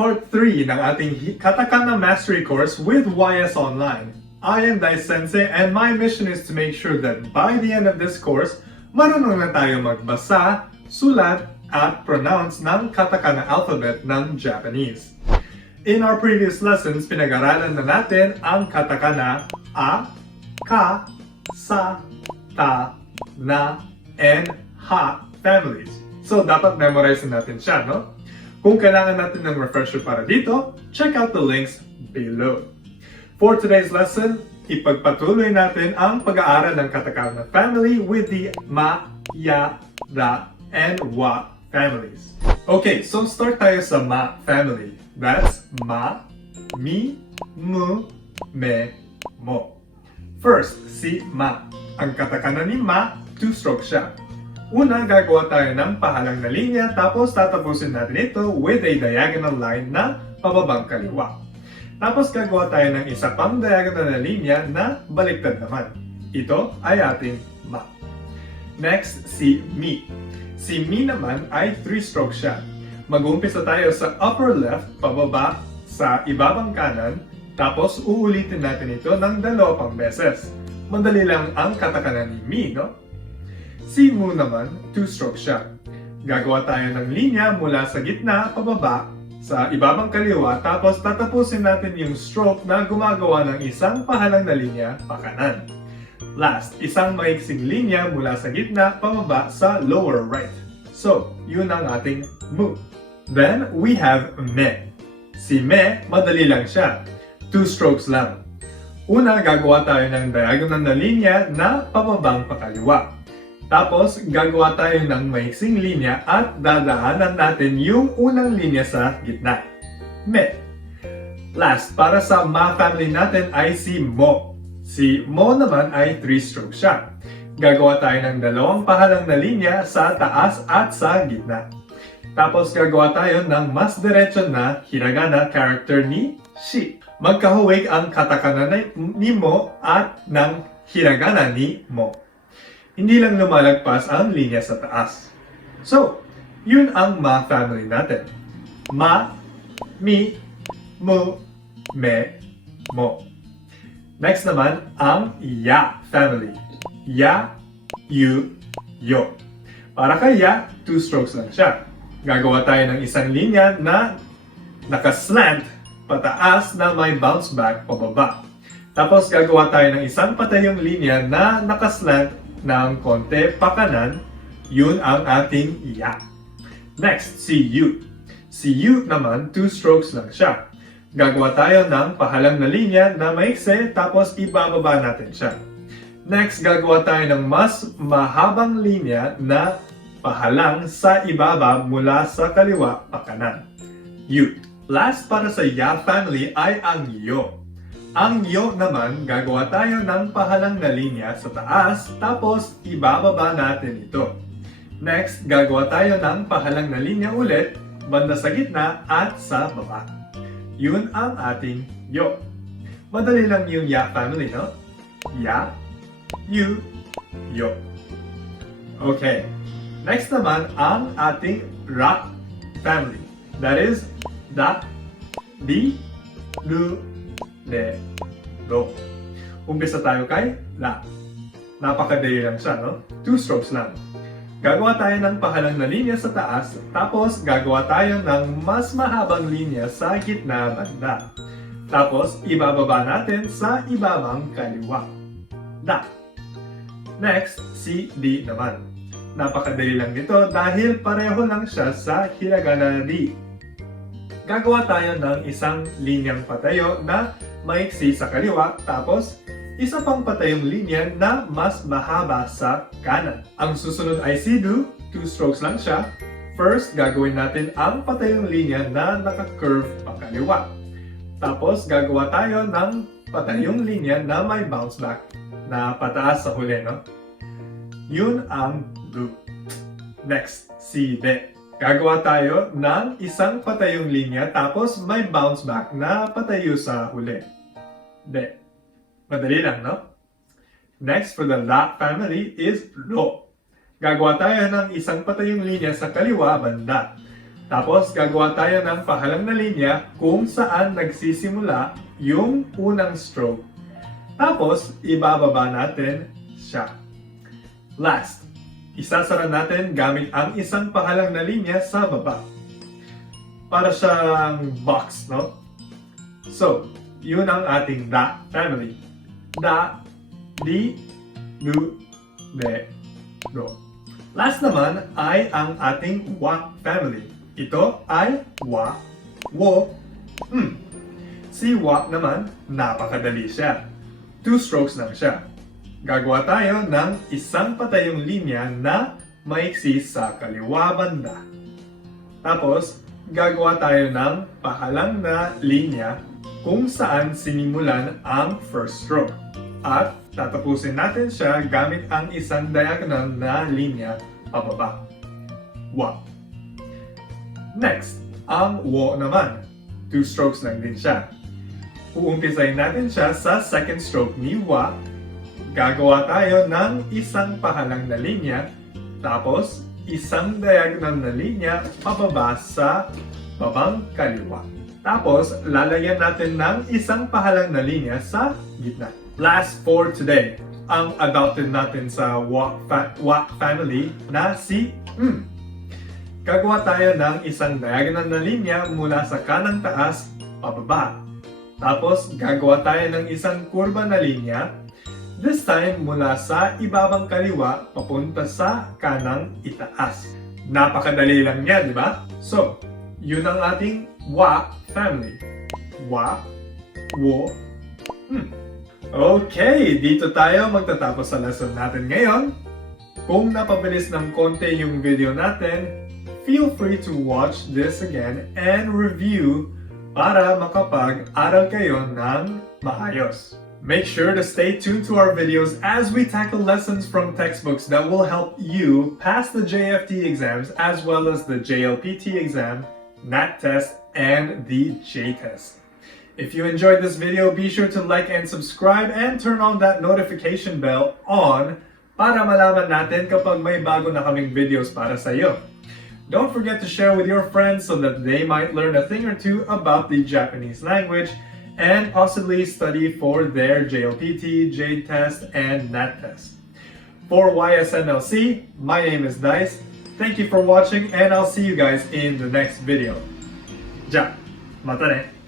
part 3 ng ating Katakana Mastery course with YS Online. I am Dai Sensei and my mission is to make sure that by the end of this course, marunong na tayo magbasa, sulat, at pronounce ng Katakana alphabet ng Japanese. In our previous lessons, pinag-aralan na natin ang Katakana A, Ka, Sa, Ta, Na, and Ha families. So, dapat memorize natin siya, no? Kung kailangan natin ng refresher para dito, check out the links below. For today's lesson, ipagpatuloy natin ang pag-aaral ng Katakana family with the Ma, Ya, Ra, and Wa families. Okay, so start tayo sa Ma family. That's Ma, Mi, Mu, Me, Mo. First, si Ma. Ang katakana ni Ma, 2-stroke siya. Una, gagawa tayo ng pahalang na linya, tapos tatapusin natin ito with a diagonal line na pababang kaliwa. Tapos gagawa tayo ng isa pang diagonal na linya na baliktad naman. Ito ay ating Ma. Next, si Mi. Si Mi naman ay 3-stroke siya. Mag-uumpisa tayo sa upper left, pababa sa ibabang kanan, tapos uulitin natin ito ng 2 pang beses. Madali lang ang katakana ni Mi, no? Si Mu naman, 2-stroke siya. Gagawa tayo ng linya mula sa gitna, pababa, sa ibabang kaliwa, tapos tatapusin natin yung stroke na gumagawa ng isang pahalang na linya pakanan. Last, isang maiksing linya mula sa gitna, pababa sa lower right. So, yun ang ating Mu. Then, we have Me. Si Me, madali lang siya. 2 strokes lang. Una, gagawa tayo ng diagonal na linya na pababang pakaliwa. Tapos, gagawa tayo ng maiksing linya at dadaanan natin yung unang linya sa gitna. Me. Last, para sa Ma family natin ay si Mo. Si Mo naman ay 3-stroke siya. Gagawa tayo ng 2 pahalang na linya sa taas at sa gitna. Tapos, gagawa tayo ng mas diretso na Hiragana character ni Shi. Magkahuwig ang katakana ni Mo at ng Hiragana ni Mo. Hindi lang lumalagpas ang linya sa taas. So, yun ang Ma family natin. Ma, Mi, Mu, Me, Mo. Next naman, ang Ya family. Ya, Yu, Yo. Para kay Ya, 2 strokes lang siya. Gagawa tayo ng isang linya na nakaslant pataas na may bounce back pababa. Tapos gagawa tayo ng isang patayong linya na nakaslant ng konti pakanan. Yun ang ating Ya. Next, si Yu. Si Yu naman, 2 strokes lang siya. Gagawa tayo ng pahalang na linya na maikse, tapos ibababa natin siya. Next, gagawa tayo ng mas mahabang linya na pahalang sa ibaba mula sa kaliwa pakanan. Yu. Last para sa Ya family ay ang Yo. Ang Yo naman, gagawa tayo ng pahalang na linya sa taas, tapos ibababa natin ito. Next, gagawa tayo ng pahalang na linya ulit, banda sa gitna at sa baba. Yun ang ating Yo. Madali lang yung Ya family, no? Ya, Yu, Yo. Okay. Next naman, ang ating Ra family. That is, Da, Di, Lu, Le, Do. Umpisa tayo kay La. Napakadali lang siya, no? 2 strokes lang. Gagawa tayo ng pahalang na linya sa taas, tapos gagawa tayo ng mas mahabang linya sa gitna banda. Tapos, ibababa natin sa ibabang kaliwa. Da. Next, si Di naman. Napakadali lang nito dahil pareho lang siya sa Hiragana Di. Gagawa tayo ng isang linyang patayo na maiksi sa kaliwa, tapos isa pang patayong linya na mas mahaba sa kanan. Ang susunod ay si Du, 2 strokes lang siya. First, gagawin natin ang patayong linya na naka-curve pa kaliwa. Tapos, gagawa tayo ng patayong linya na may bounce back na pataas sa huli, no? Yun ang Du. Next, si De. Gagawa tayo ng isang patayong linya tapos may bounce back na patayo sa huli. De. Madali lang, no? Next for the La family is Ro. Gagawa tayo ng isang patayong linya sa kaliwa banda. Tapos, gagawa tayo ng pahalang na linya kung saan nagsisimula yung unang stroke. Tapos, ibababa natin siya. Last, isasara natin gamit ang isang pahalang na linya sa baba. Para siyang box, no? So, yun ang ating da family. Da, di, du, de, do. Last naman ay ang ating wa family. Ito ay wa, wo, Si wa naman, napakadali siya. 2 strokes lang siya. Gagawa tayo ng isang patayong linya na maiksi sa kaliwa banda. Tapos, gagawa tayo ng pahalang na linya kung saan sinimulan ang first stroke. At tatapusin natin siya gamit ang isang diagonal na linya pababa. Wa. Next, ang wo naman. 2 strokes lang din siya. Uumpisahin natin siya sa second stroke ni wa. Gagawa tayo ng isang pahalang na linya, tapos isang diagonal na linya pababa sa babang kaliwa. Tapos, lalagyan natin ng isang pahalang na linya sa gitna. Last for today, ang adopted natin sa wa family na si Gagawa tayo ng isang diagonal na linya mula sa kanang taas pababa. Tapos, gagawa tayo ng isang kurba na linya, this time mula sa ibabang kaliwa papunta sa kanang itaas. Napakadali lang niya, di ba? So, yun ang ating wa family. Wa, wo, Okay, dito tayo magtatapos sa lesson natin ngayon. Kung napabilis ng konti yung video natin, feel free to watch this again and review para makapag-aral kayo ng maayos. Make sure to stay tuned to our videos as we tackle lessons from textbooks that will help you pass the JFT exams as well as the JLPT exam, NAT-Test, and the J-Test. If you enjoyed this video, be sure to like and subscribe and turn on that notification bell on para malaman natin kapag may bago na kaming videos para sa iyo. Don't forget to share with your friends so that they might learn a thing or two about the Japanese language and possibly study for their JLPT, J-Test, and NAT-Test. For YSNLC, my name is Dice. Thank you for watching and I'll see you guys in the next video. Ja, mata ne!